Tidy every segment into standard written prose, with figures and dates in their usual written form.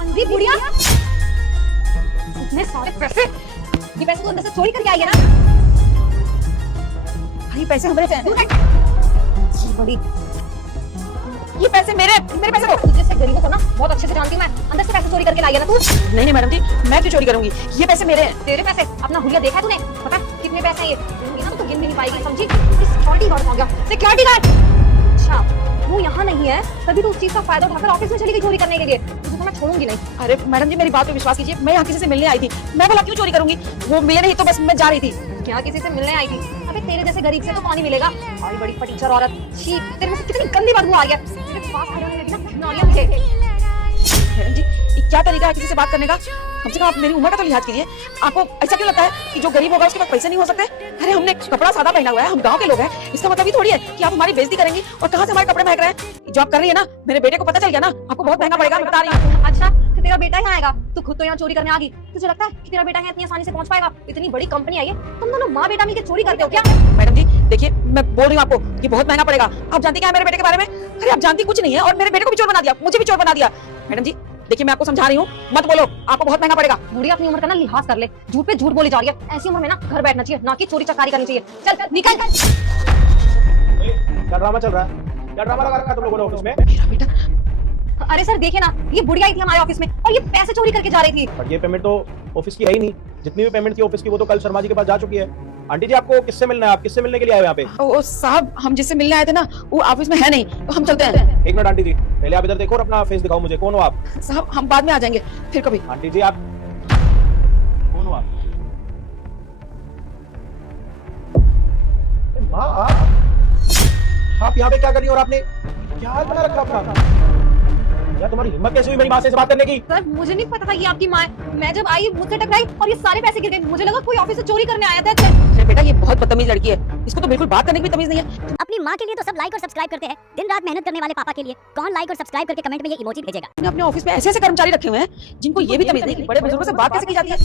अंधी बुढ़िया, इतने सारे पैसे, ये पैसे तो अंदर से चोरी करके आई है ना? ये पैसे हमारे हैं। बड़ी, ये पैसे मेरे पैसे दो। तुझे से गरीबों को ना बहुत अच्छे से जानती हूँ मैं। अंदर से पैसे चोरी करके लाई है ना तू? नहीं मैडम जी, मैं क्यों चोरी करूंगी? ये पैसे मेरे हैं। तेरे पैसे? अपना हुलिया देखा है तूने? पता है कितने पैसे हैं ये? दूंगी ना तो गिन भी नहीं पाएगी, समझी? सिक्योरिटी गार्ड हो गया, सिक्योरिटी गार्ड। अच्छा, वो यहाँ नहीं है, तभी तो उस चीज का फायदा उठाकर ऑफिस में चली गई चोरी करने के लिए। तुझे तो मैं छोड़ूंगी नहीं। अरे मैडम जी, मेरी बात पे विश्वास कीजिए, मैं यहाँ किसी से मिलने आई थी। मैं बोला क्यों चोरी करूंगी? वो मिले नहीं तो बस मैं जा रही थी। क्या किसी से मिलने आई थी? अबे तेरे जैसे गरीब से तो कौन ही मिलेगा? बड़ी बड़ी फटीचर औरत, छी, तेरे में से कितनी गंदी बदबू आ रही है। तेरे पास खड़े होने लगी ना, घिन आ रही है मुझे। मैडम जी, ये क्या तरीका है किसी से बात करने का? कम से कम आप मेरी उम्र का तो लिहाज कीजिए। आपको ऐसा क्यों लगता है कि जो गरीब होगा उसके पास पैसे नहीं हो सकते? अरे हमने कपड़ा सादा पहना हुआ है, हम गांव के लोग हैं। इसका मतलब ये थोड़ी है कि आप हमारी बेइज्जती करेंगी। और कहाँ से हमारे कपड़े महक रहे हैं? जो आप कर रही है ना, मेरे बेटे को पता चल गया ना, आपको बहुत महंगा पड़ेगा, मैं बता रही हूँ। अच्छा, तो तेरा बेटा यहाँ आएगा? तू खुद तो यहाँ चोरी करने आ गई। तुझे लगता है कि तेरा बेटा यहाँ इतनी आसानी से पहुंच पाएगा? इतनी बड़ी कंपनी आई है, तुम दोनों माँ बेटा मिलकर चोरी करते हो क्या? मैडम जी देखिए, मैं बोल रही हूँ आपको, ये बहुत महंगा पड़ेगा। आप जानती क्या है मेरे बेटे के बारे में? अरे आप जानती कुछ नहीं है और मेरे बेटे को भी चोर बना दिया, मुझे भी चोर बना दिया। मैडम जी देखिए, मैं आपको समझा रही हूँ, मत बोलो, आपको बहुत महंगा पड़ेगा। बुढ़िया, अपनी उम्र का ना लिहाज कर ले। झूठ पे झूठ बोली जा रही है। ऐसी उम्र में ना घर बैठना चाहिए, ना कि चोरी चकारी करनी चाहिए। चल निकल। क्या ड्रामा चल रहा है? क्या ड्रामा लगा रखा है तुम लोगों ने ऑफिस में? मेरा बेटा। अरे सर देखिए ना, ये बुढ़िया आई थी हमारे ऑफिस में और ये पैसे चोरी करके जा रही थी। पर ये पेमेंट तो ऑफिस की है ही नहीं। जितनी भी पेमेंट थी ऑफिस की वो तो कल शर्मा जी के पास जा चुकी है। आंटी जी, आपको किससे मिलना है? आप किससे मिलने के लिए आए हो यहाँ पे? ओ साहब, हम जिससे मिलने आए थे ना, वो ऑफिस में है नहीं, तो हम चलते हैं। एक मिनट आंटी जी, पहले आप इधर देखो और अपना फेस दिखाओ मुझे। कौन हो आप? साहब हम बाद में आ जाएंगे फिर कभी। आंटी जी, आप कौन हो आप? आप यहाँ पे क्या कर रही हो? और आपने क्या हाल बना रखा अपना? यार तुम्हारी हिम्मत कैसे हुई मेरी माँ से बात करने की? सर मुझे नहीं पता था ये आपकी माँ है। मैं जब आई मुझसे टकराई और ये सारे पैसे गिर गए। मुझे लगा कोई ऑफिस से चोरी करने आया था। अरे बेटा, ये बहुत बदतमीज लड़की है, इसको तो बिल्कुल बात करने की भी तमीज नहीं है। अपनी माँ के लिए तो सब लाइक और सब्सक्राइब करते हैं। दिन रात मेहनत करने वाले पापा के लिए कौन लाइक और सब्सक्राइब करके कमेंट में ये इमोजी भेजेगा? मैंने अपने ऑफिस में ऐसे ऐसे कर्मचारी रखे हुए हैं जिनको ये भी तमीज नहीं कि बड़े बुजुर्गों से बात कैसे की जाती है।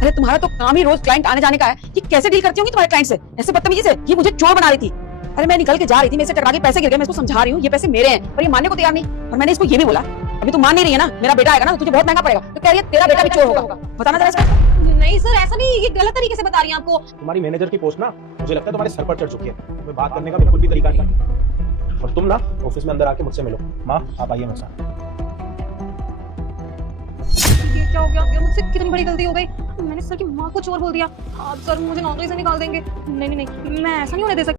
अरे तुम्हारा तो काम ही रोज क्लाइंट आने जाने का है, ये कैसे डील करती होंगी तुम्हारे क्लाइंट से ऐसे बदतमीजी से? ये मुझे चोर बना रही थी। अरे मैं निकल के जा रही थी, मेरे से टकरा के पैसे गिर गए, मैं इसको समझा रही हूँ ये पैसे मेरे हैं, पर ये मानने को तैयार नहीं। और मैंने इसको ये भी बोला, अभी तू मान नहीं रही है ना, मेरा बेटा आएगा ना तुझे बहुत महंगा पड़ेगा, तो कह रही है तेरा बेटा भी चोर होगा। बताना जरा इसको। नहीं सर, ऐसा नहीं, ये गलत तरीके से बता रही हैं आपको। तुम्हारी मैनेजर की पोस्ट ना मुझे लगता है तुम्हारे सर पर चढ़ चुकी है। तुम्हें बात करने का बिल्कुल भी तरीका नहीं। और तुम ना ऑफिस में अंदर आके मुझसे मिलो। माँ आप आइए मेरे साथ। ये क्या हो गया? यार मुझसे कितनी बड़ी गलती हो गई। मैंने सर की माँ को चोर बोल दिया। आप सर मुझे नौकरी से निकाल देंगे। नहीं नहीं नहीं, मैं ऐसा नहीं होने दे सकती।